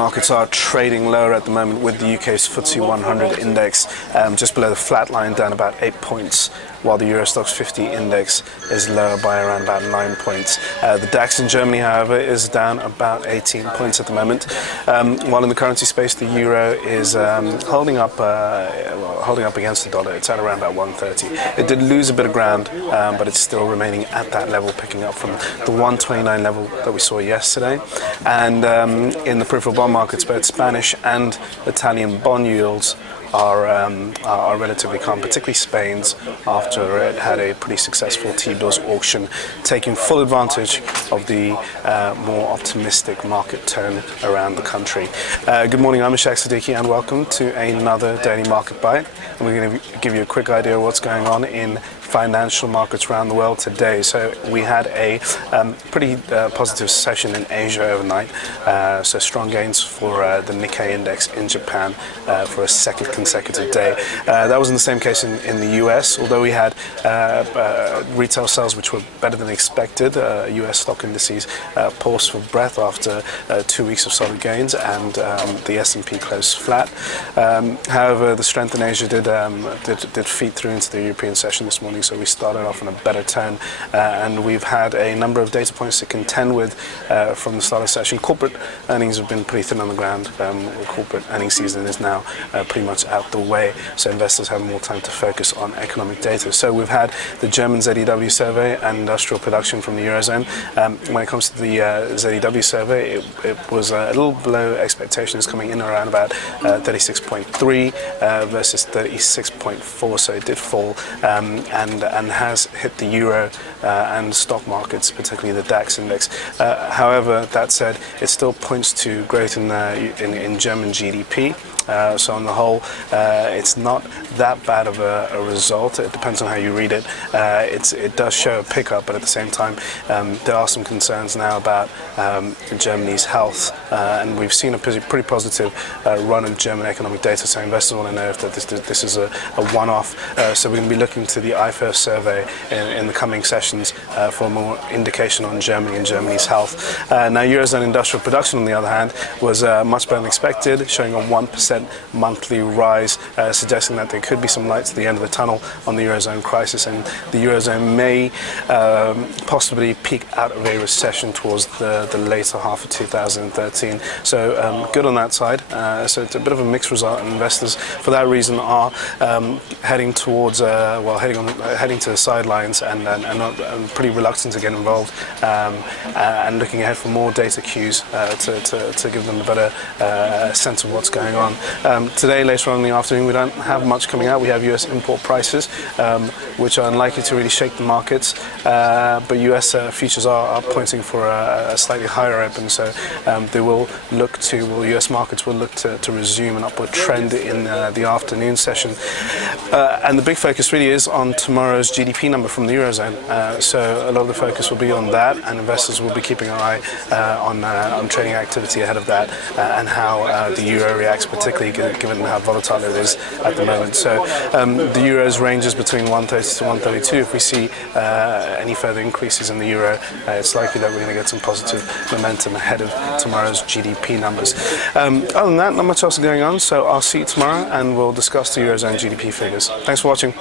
markets are trading lower at the moment, with the UK's FTSE 100 index just below the flat line, down about 8 points, while the Euro Stoxx 50 index is lower by around about 9 points. The DAX in Germany, however, is down about 18 points at the moment. While in the currency space, the euro is holding up against the dollar. It's at around about 130. It did lose a bit of ground, but it's still remaining at that level, picking up from the 129 level that we saw yesterday. And in the peripheral bond markets, both Spanish and Italian bond yields are relatively calm, particularly Spain's, after it had a pretty successful T-bills auction, taking full advantage of the more optimistic market tone around the country. Good morning, I'm Ishaq Siddiqi, and welcome to another Daily Market Bite. And we're going to give you a quick idea of what's going on in financial markets around the world today. So we had a pretty positive session in Asia overnight, so strong gains for the Nikkei index in Japan for a second consecutive day. That was in the same case in the US, although we had retail sales which were better than expected. US stock indices paused for breath after 2 weeks of solid gains, and the S&P closed flat. However, the strength in Asia did feed through into the European session this morning, so we started off on a better tone, and we've had a number of data points to contend with from the start of the session. Corporate earnings have been pretty thin on the ground. Corporate earnings season is now pretty much out the way, so investors have more time to focus on economic data. So we've had the German ZEW survey and industrial production from the Eurozone. When it comes to the ZEW survey, it was a little below expectations, coming in around about 36.3 versus 36.4, so it did fall, and has hit the euro and stock markets, particularly the DAX index. However, that said, it still points to growth in German GDP. So on the whole, it's not that bad of a result. It depends on how you read it. It does show a pickup, but at the same time, there are some concerns now about Germany's health, and we've seen a pretty positive run of German economic data. So investors want to know if this is a one-off. So we're going to be looking to the IFO survey in the coming sessions for more indication on Germany and Germany's health. Now, Eurozone industrial production, on the other hand, was much better than expected, showing a 1% monthly rise, suggesting that there could be some light to the end of the tunnel on the Eurozone crisis, and the Eurozone may possibly peak out of a recession towards the later half of 2013. So good on that side. So it's a bit of a mixed result, and investors, for that reason, are heading towards heading to the sidelines and not pretty reluctant to get involved, and looking ahead for more data cues to give them a better sense of what's going on. Today, later on in the afternoon, we don't have much coming out. We have US import prices, which are unlikely to really shake the markets, but US futures are pointing for a slightly higher open, so US markets will look to resume an upward trend in the afternoon session. And the big focus really is on tomorrow's GDP number from the Eurozone. So a lot of the focus will be on that, and investors will be keeping an eye on trading activity ahead of that, and how the euro reacts, particularly given how volatile it is at the moment. So the euro's ranges between 130 to 132. If we see any further increases in the euro, it's likely that we're going to get some positive momentum ahead of tomorrow's GDP numbers. Other than that, not much else going on, so I'll see you tomorrow and we'll discuss the Eurozone GDP figures. Thanks for watching.